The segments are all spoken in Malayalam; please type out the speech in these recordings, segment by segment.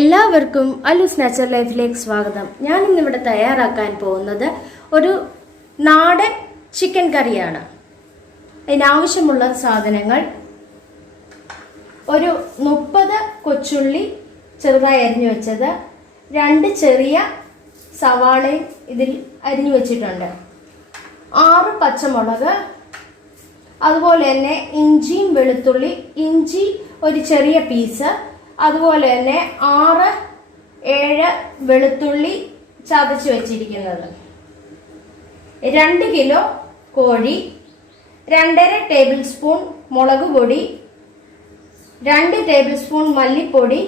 എല്ലാവർക്കും അലൂസ് നാച്ചുറൽ ലൈഫിലേക്ക് സ്വാഗതം. ഞാൻ ഇന്നിവിടെ തയ്യാറാക്കാൻ പോകുന്നത് ഒരു നാടൻ ചിക്കൻ കറിയാണ്. അതിനാവശ്യമുള്ള സാധനങ്ങൾ: ഒരു 30 കൊച്ചുള്ളി ചെറുതായി അരിഞ്ഞു വെച്ചത്, 2 ചെറിയ സവാളയും ഇതിൽ അരിഞ്ഞു വെച്ചിട്ടുണ്ട്, 6 പച്ചമുളക്, അതുപോലെ തന്നെ ഇഞ്ചിയും വെളുത്തുള്ളി, ഇഞ്ചി ഒരു ചെറിയ പീസ്, അതുപോലെ തന്നെ 6-7 വെളുത്തുള്ളി ചതച്ച് വെച്ചിരിക്കുന്നത്, 2 കിലോ കോഴി, 2.5 ടേബിൾ സ്പൂൺ മുളക് പൊടി, 2 ടേബിൾ സ്പൂൺ മല്ലിപ്പൊടി,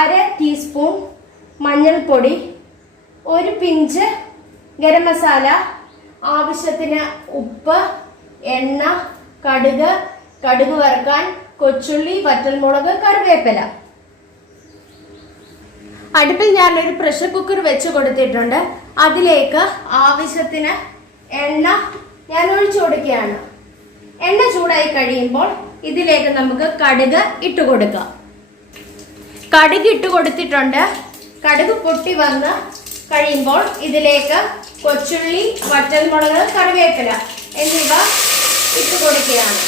1/2 ടീസ്പൂൺ മഞ്ഞൾപ്പൊടി, 1 പിഞ്ച് ഗരം മസാല, ആവശ്യത്തിന് ഉപ്പ്, എണ്ണ, കടുക് വറുക്കാൻ, കൊച്ചുള്ളി, വറ്റൽമുളക്, കറിവേപ്പില. അടുപ്പിൽ ഞാനൊരു പ്രഷർ കുക്കർ വെച്ച് കൊടുത്തിട്ടുണ്ട്. അതിലേക്ക് ആവശ്യത്തിന് എണ്ണ ഞാൻ ഒഴിച്ചു കൊടുക്കുകയാണ്. എണ്ണ ചൂടായി കഴിയുമ്പോൾ ഇതിലേക്ക് നമുക്ക് കടുക് ഇട്ട് കൊടുക്കാം. കടുക് ഇട്ട് കൊടുത്തിട്ടുണ്ട്. കടുക് പൊട്ടി വന്ന് കഴിയുമ്പോൾ ഇതിലേക്ക് കൊച്ചുള്ളി, വറ്റൽമുളക്, കറിവേപ്പില എന്നിവ ഇട്ട് കൊടുക്കുകയാണ്.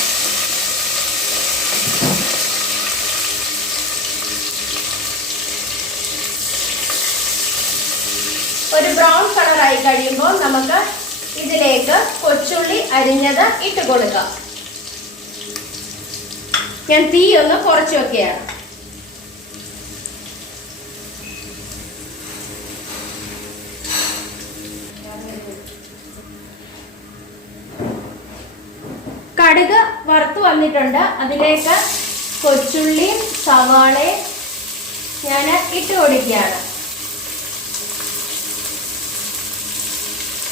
ഒരു ബ്രൗൺ കളറായി കഴിയുമ്പോൾ നമുക്ക് ഇതിലേക്ക് കൊച്ചുള്ളി അരിഞ്ഞത് ഇട്ട് കൊടുക്കാം. ഞാൻ തീ ഒന്ന് കുറച്ച് വെക്കുകയാണ്. കടുക് വറുത്ത് വന്നിട്ടുണ്ട്. അതിലേക്ക് കൊച്ചുള്ളിയും സവാളയും ഞാൻ ഇട്ട് കൊടുക്കുകയാണ്.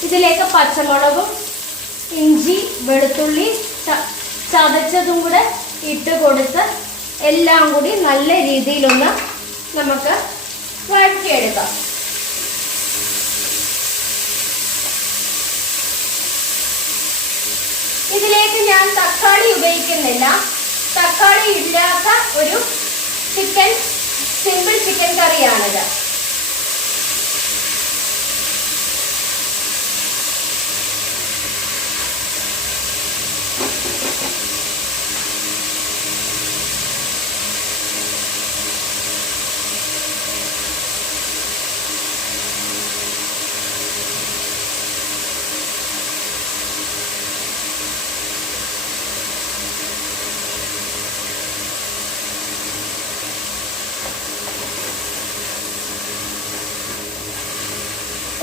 ഇതിലേക്ക് പച്ചമുളകും ഇഞ്ചി വെളുത്തുള്ളി ചതച്ചതും കൂടെ ഇട്ട് കൊടുത്ത് എല്ലാം കൂടി നല്ല രീതിയിലൊന്ന് നമുക്ക് വഴറ്റിയെടുക്കാം. ഇതിലേക്ക് ഞാൻ തക്കാളി ഉപയോഗിക്കുന്നില്ല. തക്കാളി ഇല്ലാത്ത ഒരു സിമ്പിൾ ചിക്കൻ കറിയാണിത്.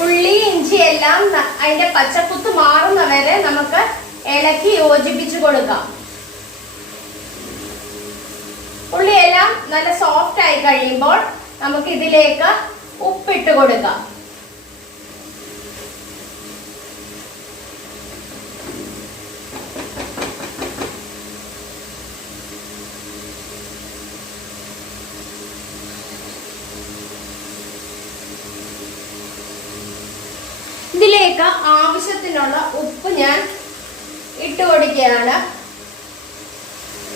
ഉള്ളി ഇഞ്ചി എല്ലാം അതിന്റെ പച്ചക്കുത്ത് മാറുന്നവരെ നമുക്ക് ഇളക്കി യോജിപ്പിച്ചു കൊടുക്കാം. ഉള്ളിയെല്ലാം നല്ല സോഫ്റ്റ് ആയി കഴിയുമ്പോൾ നമുക്ക് ഇതിലേക്ക് ഉപ്പിട്ട് കൊടുക്കാം. ഇതിലേക്ക് ആവശ്യത്തിനുള്ള ഉപ്പ് ഞാൻ ഇട്ട് കൊടുക്കുകയാണ്.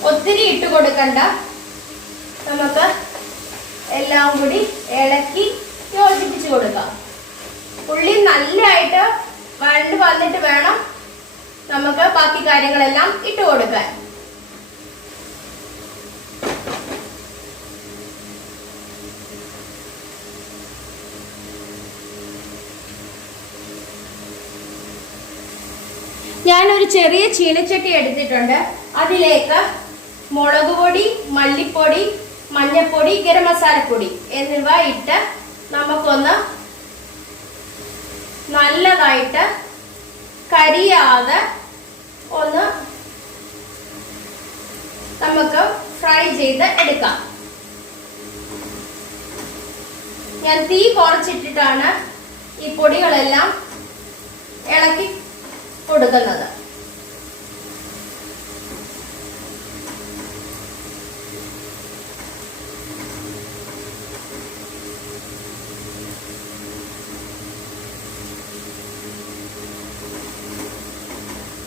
ഒത്തിരി ഇട്ട് കൊടുക്കണ്ട. നമുക്ക് എല്ലാം കൂടി ഇളക്കി യോജിപ്പിച്ച് കൊടുക്കാം. ഉള്ളി നല്ലതായിട്ട് വഴണ്ട് വന്നിട്ട് വേണം നമുക്ക് ബാക്കി കാര്യങ്ങളെല്ലാം ഇട്ട് കൊടുക്കാൻ. ഞാനൊരു ചെറിയ ചീനച്ചട്ടി എടുത്തിട്ടുണ്ട്. അതിലേക്ക് മുളക് പൊടി, മല്ലിപ്പൊടി, മഞ്ഞൾപ്പൊടി, ഗരം മസാലപ്പൊടി എന്നിവ ഇട്ട് നമുക്കൊന്ന് നല്ലതായിട്ട് കരിയാതെ ഒന്ന് നമുക്ക് ഫ്രൈ ചെയ്ത് എടുക്കാം. ഞാൻ തീ കുറച്ചിട്ടിട്ടാണ് ഈ പൊടികളെല്ലാം ഇളക്കി കൊടുക്കുന്നത്.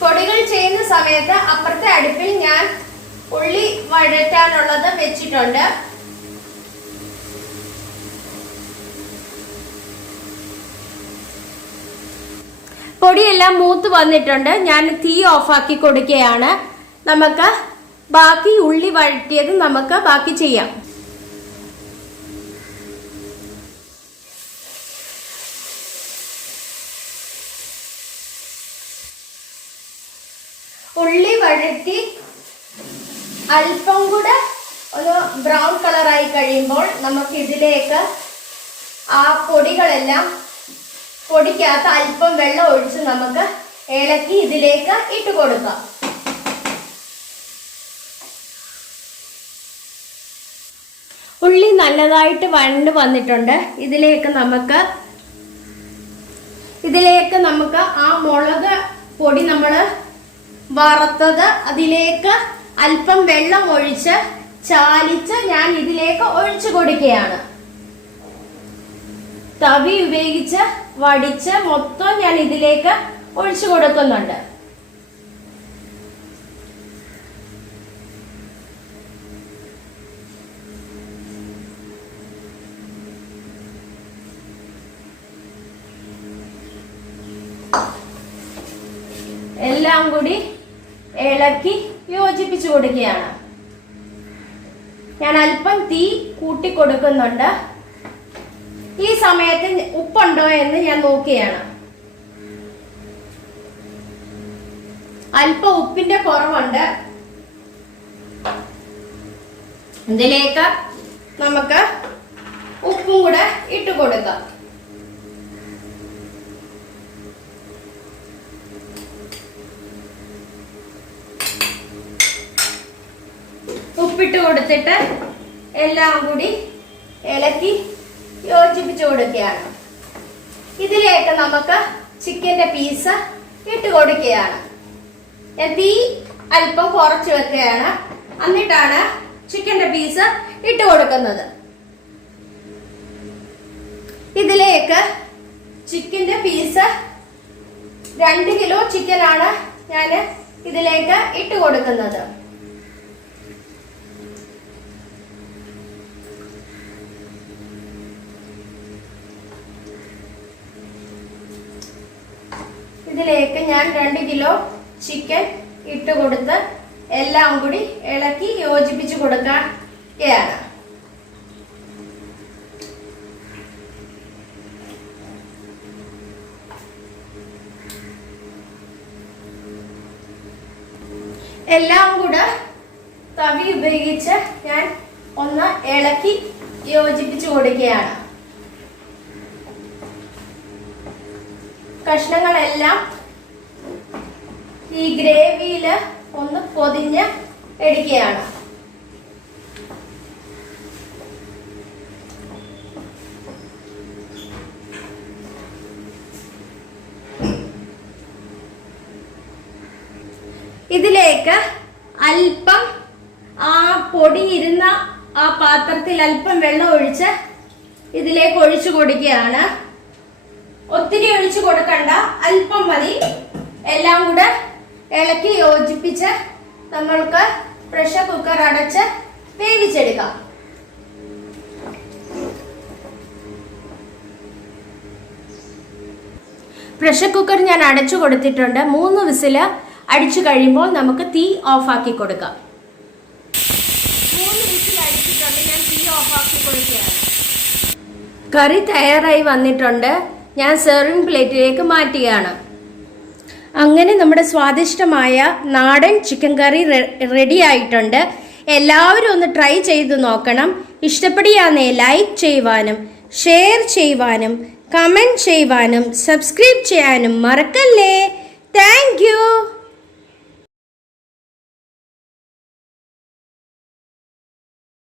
പൊടികൾ ചെയ്യുന്ന സമയത്ത് അപ്പുറത്തെ അടുപ്പിൽ ഞാൻ ഉള്ളി വഴറ്റാനുള്ളത് വെച്ചിട്ടുണ്ട്. പൊടിയെല്ലാം മൂത്ത് വന്നിട്ടുണ്ട്. ഞാൻ തീ ഓഫാക്കി കൊടുക്കുകയാണ്. നമുക്ക് ബാക്കി ഉള്ളി വഴറ്റിയത് നമുക്ക് ബാക്കി ചെയ്യാം. ഉള്ളി വഴറ്റി അല്പം കൂടെ ഒരു ബ്രൗൺ കളറായി കഴിയുമ്പോൾ നമുക്ക് ഇതിലേക്ക് ആ പൊടികളെല്ലാം പൊടിക്കകത്ത് അല്പം വെള്ളം ഒഴിച്ച് നമുക്ക് ഇളക്കി ഇതിലേക്ക് ഇട്ട് കൊടുക്കാം. ഉള്ളി നല്ലതായിട്ട് വഴണ്ട് വന്നിട്ടുണ്ട്. ഇതിലേക്ക് നമുക്ക് ആ മുളക് പൊടി നമ്മൾ വറുത്തത് അതിലേക്ക് അല്പം വെള്ളം ഒഴിച്ച് ചാലിച്ച് ഞാൻ ഇതിലേക്ക് ഒഴിച്ചു കൊടുക്കുകയാണ്. തവി ഉപയോഗിച്ച് വടിച്ച് മൊത്തം ഞാൻ ഇതിലേക്ക് ഒഴിച്ചു കൊടുക്കുന്നുണ്ട്. എല്ലാം കൂടി ഇളക്കി യോജിപ്പിച്ചു കൊടുക്കുകയാണ്. ഞാൻ അല്പം തീ കൂട്ടി കൊടുക്കുന്നുണ്ട്. ഈ സമയത്ത് ഉപ്പുണ്ടോ എന്ന് ഞാൻ നോക്കുകയാണ്. അല്പം ഉപ്പിന്റെ കുറവുണ്ട്. ഇതിലേക്ക് നമുക്ക് ഉപ്പും കൂടെ ഇട്ട് കൊടുക്കാം. ഉപ്പിട്ട് കൊടുത്തിട്ട് എല്ലാം കൂടി ഇളക്കി യോജിപ്പിച്ചു കൊടുക്കുകയാണ്. ഇതിലേക്ക് നമുക്ക് ചിക്കന്റെ പീസ് ഇട്ട് കൊടുക്കുകയാണ്. ഞാൻ തീ അല്പം കുറച്ച് വെക്കുകയാണ്. എന്നിട്ടാണ് ചിക്കന്റെ പീസ് ഇട്ട് കൊടുക്കുന്നത്. ഇതിലേക്ക് ചിക്കന്റെ പീസ് 2 കിലോ ചിക്കനാണ് ഞാൻ ഇതിലേക്ക് ഇട്ട് കൊടുക്കുന്നത്. ഇതിലേക്ക് ഞാൻ 2 കിലോ ചിക്കൻ ഇട്ട് കൊടുത്ത് എല്ലാം കൂടി ഇളക്കി യോജിപ്പിച്ച് കൊടുക്കുകയാണ്. എല്ലാം കൂടെ തവി ഉപയോഗിച്ച് ഞാൻ ഒന്ന് ഇളക്കി യോജിപ്പിച്ച് കൊടുക്കുകയാണ്. കഷ്ണങ്ങളെല്ലാം ഈ ഗ്രേവിയില് ഒന്ന് പൊതിഞ്ഞ് എടുക്കുകയാണ്. ഇതിലേക്ക് അല്പം ആ പൊടി ഇരുന്ന ആ പാത്രത്തിൽ അല്പം വെള്ളം ഒഴിച്ച് ഇതിലേക്ക് ഒഴിച്ചു കൊടുക്കുകയാണ്. ഒത്തിരി ഒഴിച്ചു കൊടുക്കണ്ട, അല്പം മതി. എല്ലാം കൂടെ ഇളക്കി യോജിപ്പിച്ച് നമ്മൾക്ക് പ്രഷർ കുക്കർ അടച്ച് വേവിച്ചെടുക്കാം. പ്രഷർ കുക്കർ ഞാൻ അടച്ചു കൊടുത്തിട്ടുണ്ട്. 3 വിസില് അടിച്ചു കഴിയുമ്പോൾ നമുക്ക് തീ ഓഫാക്കി കൊടുക്കാം. 3 വിസിൽ അടിച്ചിട്ടുണ്ട്. ഞാൻ തീ ഓഫാക്കി കൊടുക്കുകയാണ്. കറി തയ്യാറായി വന്നിട്ടുണ്ട്. ഞാൻ സെർവിംഗ് പ്ലേറ്റിലേക്ക് മാറ്റുകയാണ്. അങ്ങനെ നമ്മുടെ സ്വാദിഷ്ടമായ നാടൻ ചിക്കൻ കറി റെഡി ആയിട്ടുണ്ട്. എല്ലാവരും ഒന്ന് ട്രൈ ചെയ്ത് നോക്കണം. ഇഷ്ടപ്പെടുകയാണേ ലൈക്ക് ചെയ്യുവാനും ഷെയർ ചെയ്യുവാനും കമൻറ്റ് ചെയ്യുവാനും സബ്സ്ക്രൈബ് ചെയ്യാനും മറക്കല്ലേ. Thank you.